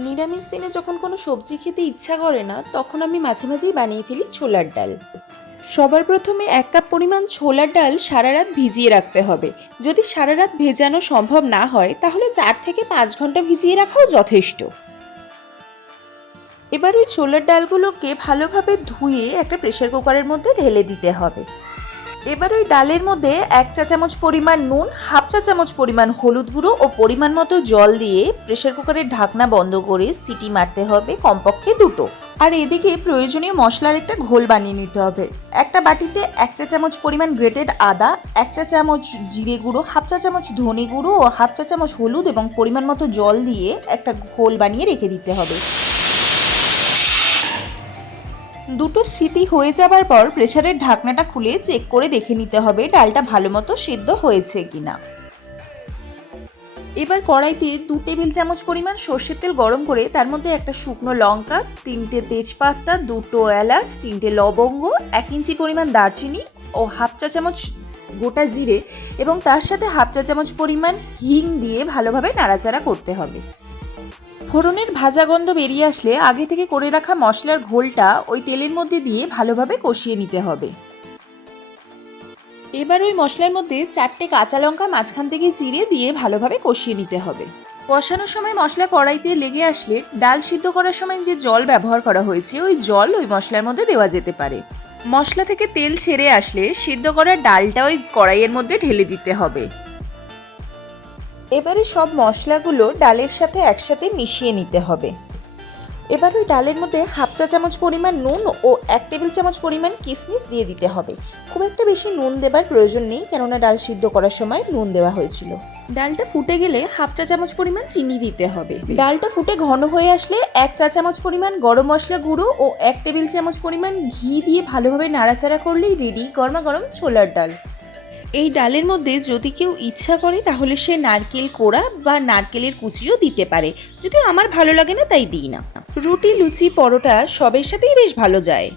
নিরামিষ দিনে যখন কোনো সবজি খেতে ইচ্ছা করে না, তখন আমি মাঝে মাঝেই বানিয়ে ফেলি ছোলার ডাল। সবার প্রথমে এক কাপ পরিমাণ ছোলার ডাল সারা রাত ভিজিয়ে রাখতে হবে। যদি সারা রাত ভেজানো সম্ভব না হয়, তাহলে চার থেকে পাঁচ ঘণ্টা ভিজিয়ে রাখাও যথেষ্ট। এবার ওই ছোলার ডালগুলোকে ভালোভাবে ধুয়ে একটা প্রেশার কুকারের মধ্যে ঢেলে দিতে হবে। এবার ওই ডালের মধ্যে এক চা চামচ পরিমাণ নুন, হাফ চা চামচ পরিমাণ হলুদ গুঁড়ো ও পরিমাণ মতো জল দিয়ে প্রেশার কুকারের ঢাকনা বন্ধ করে সিটি মারতে হবে কমপক্ষে দুটো। আর এদিকে প্রয়োজনীয় মশলার একটা ঘোল বানিয়ে নিতে হবে। একটা বাটিতে এক চা চামচ পরিমাণ গ্রেটেড আদা, এক চা চামচ জিরে গুঁড়ো, হাফ চা চামচ ধনে গুঁড়ো ও হাফ চা চামচ হলুদ এবং পরিমাণ মতো জল দিয়ে একটা ঘোল বানিয়ে রেখে দিতে হবে। দুটো সিটি হয়ে যাবার পর প্রেশারের ঢাকনাটা খুলে চেক করে দেখে নিতে হবে ডালটা ভালো মতো সিদ্ধ হয়েছে কিনা। এবার কড়াইতে দু টেবিল চামচ পরিমাণ সর্ষের তেল গরম করে তার মধ্যে একটা শুকনো লঙ্কা, তিনটে তেজপাতা, দুটো এলাচ, তিনটে লবঙ্গ, এক ইঞ্চি পরিমাণ দারচিনি ও হাফ চা চামচ গোটা জিরে এবং তার সাথে হাফ চা চামচ পরিমাণ হিং দিয়ে ভালোভাবে নাড়াচাড়া করতে হবে। ফোড়নের ভাজা গন্ধ বেরিয়ে আসলে আগে থেকে করে রাখা মশলার ঘোলটা ওই তেলের মধ্যে দিয়ে ভালোভাবে কষিয়ে নিতে হবে। এবার ওই মশলার মধ্যে চারটে কাঁচা লঙ্কা মাঝখান থেকে চিড়ে দিয়ে ভালোভাবে কষিয়ে নিতে হবে। কষানোর সময় মশলা কড়াইতে লেগে আসলে ডাল সিদ্ধ করার সময় যে জল ব্যবহার করা হয়েছে, ওই জল ওই মশলার মধ্যে দেওয়া যেতে পারে। মশলা থেকে তেল ছেড়ে আসলে সিদ্ধ করা ডালটা ওই কড়াইয়ের মধ্যে ঢেলে দিতে হবে। এবারে সব মশলাগুলো ডালের সাথে একসাথে মিশিয়ে নিতে হবে। এবার ওই ডালের মধ্যে হাফ চা চামচ পরিমাণ নুন ও এক টেবিল চামচ পরিমাণ কিশমিশ দিয়ে দিতে হবে। খুব একটা বেশি নুন দেবার প্রয়োজন নেই কেননা ডাল সিদ্ধ করার সময় নুন দেওয়া হয়েছিল। ডালটা ফুটে গেলে হাফ চা চামচ পরিমাণ চিনি দিতে হবে। ডালটা ফুটে ঘন হয়ে আসলে এক চা চামচ পরিমাণ গরম মশলা গুঁড়ো ও এক টেবিল চামচ পরিমাণ ঘি দিয়ে ভালোভাবে নাড়াচাড়া করলেই রেডি গরমা গরম ছোলার ডাল। এই ডালের মধ্যে যদি কেউ ইচ্ছা করে, তাহলে সে নারকেল কোড়া বা নারকেলের কুচিও দিতে পারে। যদিও আমার ভালো লাগে না, তাই দিই না। রুটি, লুচি, পরোটা সবের সাথেই বেশ ভালো যায়।